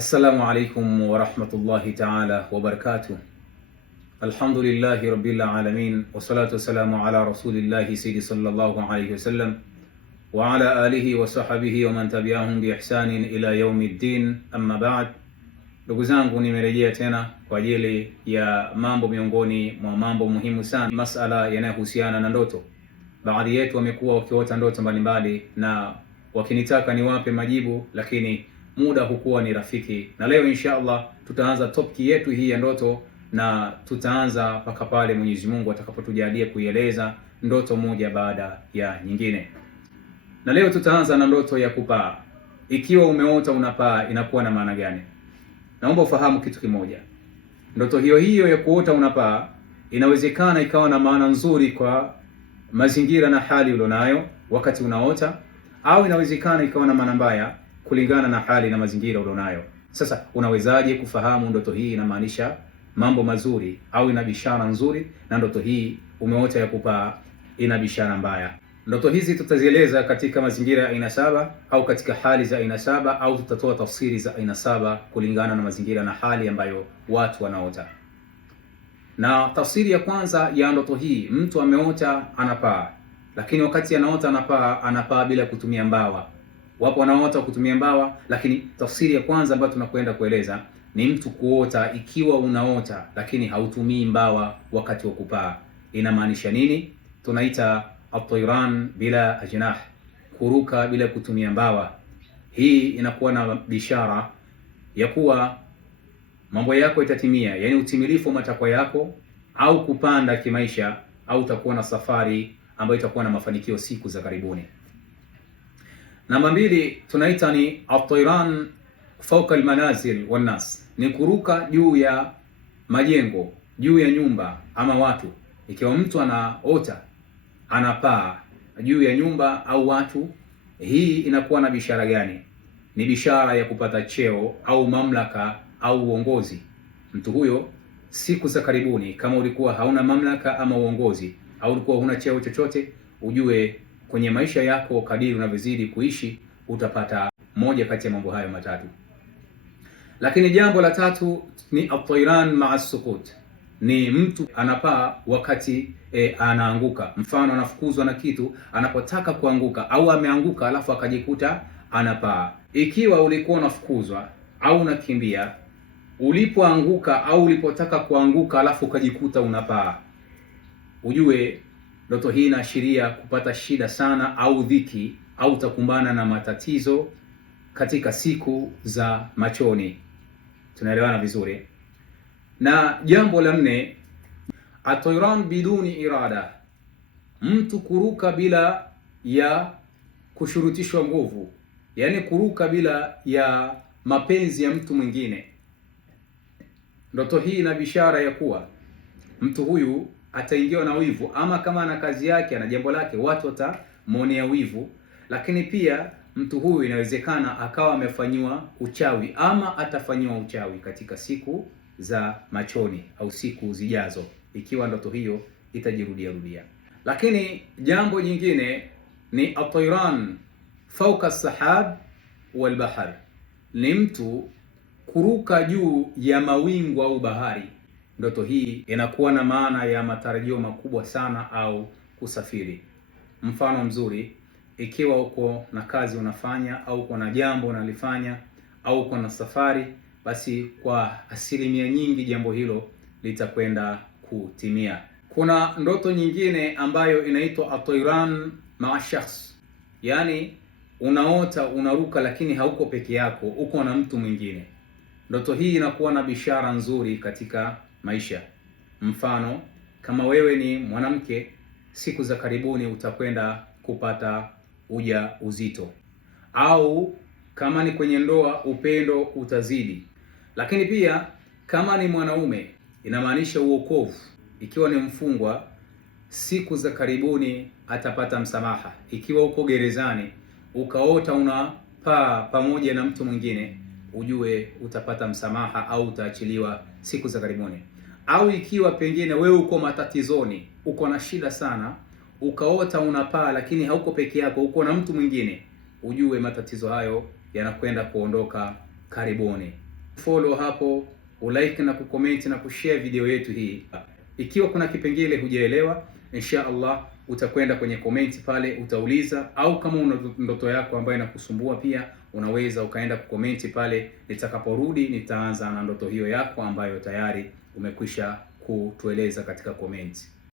Assalamu alaikum wa rahmatullahi ta'ala wa barakatuh. Alhamdulillahi rabbil alamin wa salatu wassalamu ala rasulillahi sayyidi sallallahu alayhi wasallam wa ala alihi wa sahbihi wa man tabi'ahum bi ihsanin ila yaumiddin, amma ba'd. Ndugu zangu, nimerejea tena kwa ajili ya mambo miongoni mwa mambo muhimu sana, masala yanayohusiana na ndoto. Baadhi yetu wamekuwa wakiota ndoto mbalimbali na wakinitaka niwape majibu, lakini muda hukuwa ni rafiki, na leo insha Allah tutaanza topic yetu hii ya ndoto, na tutaanza mpaka pale Mwenyezi Mungu atakapotujalia kuieleza ndoto moja baada ya nyingine. Na leo tutaanza na ndoto ya kupaa. Ikiwa umeota unapaa, inakuwa na maana gani? Naomba ufahamu kitu kimoja. Ndoto hiyo ya kuota unapaa inawezekana ikawa na maana nzuri kwa mazingira na hali ulionayo wakati unaota, au inawezekana ikawa na maana mbaya kulingana na hali na mazingira ulionayo. Sasa unawezaje kufahamu ndoto hii inamaanisha mambo mazuri au ina bishara nzuri, na ndoto hii umeota ya kupaa ina bishara mbaya? Ndoto hizi tutazieleza katika mazingira ya aina saba au katika hali za aina saba, au tutatoa tafsiri za aina saba kulingana na mazingira na hali ambayo watu wanaota. Na tafsiri ya kwanza ya ndoto hii, mtu ameota anapaa, lakini wakati anaota anapaa bila kutumia mbawa. Wapo wanaota kutumia mbawa, lakini tafsiri ya kwanza ambayo tunakwenda kueleza ni mtu kuota ikiwa unaota lakini hautumii mbawa wakati wa kupaa. Inamaanisha nini? Tunaita at-tayran bila ajnah, kuruka bila kutumia mbawa. Hii inakuwa na bishara ya kuwa mambo yako itatimia, yani utimilifu wa matakwa yako, au kupanda kimaisha, au utakuwa na safari ambayo itakuwa na mafanikio siku za karibuni. Namba mbili tunaita ni at-tayran fawqa al-manazil wan nas, ni kuruka juu ya majengo, juu ya nyumba ama watu. Ikiwa mtu anaota anapaa juu ya nyumba au watu, hii inakuwa na bishara gani? Ni bishara ya kupata cheo au mamlaka au uongozi. Mtu huyo siku za karibuni, kama ulikuwa hauna mamlaka ama uongozi, au ulikuwa huna cheo chochote, ujue kwenye maisha yako kadiri unavyozidi kuishi utapata moja kati ya mambo hayo matatu. Lakini jambo la tatu ni at-tayran ma'a as-sukut, ni mtu anapaa wakati anaanguka. Mfano, anafukuzwa na kitu, anapotaka kuanguka au ameanguka alafu akajikuta anapaa. Ikiwa ulikuwa unafukuzwa au unakimbia, ulipoanguka au ulipotaka kuanguka alafu ukajikuta unapaa, ujue ndoto hii inaashiria kupata shida sana au dhiki, au utakumbana na matatizo katika siku za machoni. Tunaelewana vizuri? Na jambo la nne, at-tayran biduni irada, mtu kuruka bila ya kushurutishwa nguvu, yani kuruka bila ya mapenzi ya mtu mwingine. Ndoto hii ina bishara ya kuwa mtu huyu ataingiwa na wivu, ama kama ana kazi yake, ana jambo lake, watu watamwonea wivu. Lakini pia mtu huyu inawezekana akawa amefanyiwa uchawi ama atafanyiwa uchawi katika siku za machoni au siku zijazo, ikiwa ndoto hiyo itajirudia rudia. Lakini jambo jingine ni at-tayran fawqa as-sahab wal bahr, ni mtu kuruka juu ya mawingu au bahari. Ndoto hii inakuwa na maana ya matarajio makubwa sana au kusafiri. Mfano mzuri, ikiwa uko na kazi unafanya, au uko na jambo unalifanya, au uko na safari, basi kwa asilimia nyingi jambo hilo litakwenda kutimia. Kuna ndoto nyingine ambayo inaitwa at-tayran ma'a shakhs, yani unaota unaruka lakini hauko peke yako, uko na mtu mwingine. Ndoto hii inakuwa na bishara nzuri katika maisha. Mfano, kama wewe ni mwanamke, siku za karibuni utakwenda kupata ujauzito, au kama ni kwenye ndoa, upendo utazidi. Lakini pia kama ni mwanaume, inamaanisha uokovu. Ikiwa ni mfungwa, siku za karibuni atapata msamaha. Ikiwa uko gerezani ukaota unapaa pamoja na mtu mwingine, ujue utapata msamaha au utaachiliwa siku za karibuni. Au ikiwa pengine wewe uko matatizoni, uko na shida sana, ukaota unapaa lakini hauko peke yako, uko na mtu mwingine, ujue matatizo hayo yanakwenda kuondoka karibuni. follow hapo, ulike na kucomment na kushare video yetu hii. Ikiwa kuna kipengele hujaelewa, insha Allah utakwenda kwenye comment pale utauliza, au kama una ndoto yako ambayo inakusumbua pia unaweza ukaenda kukomenti pale. Nitakaporudi nitaanza na ndoto hiyo yako ambayo tayari umekwisha kutueleza katika comment.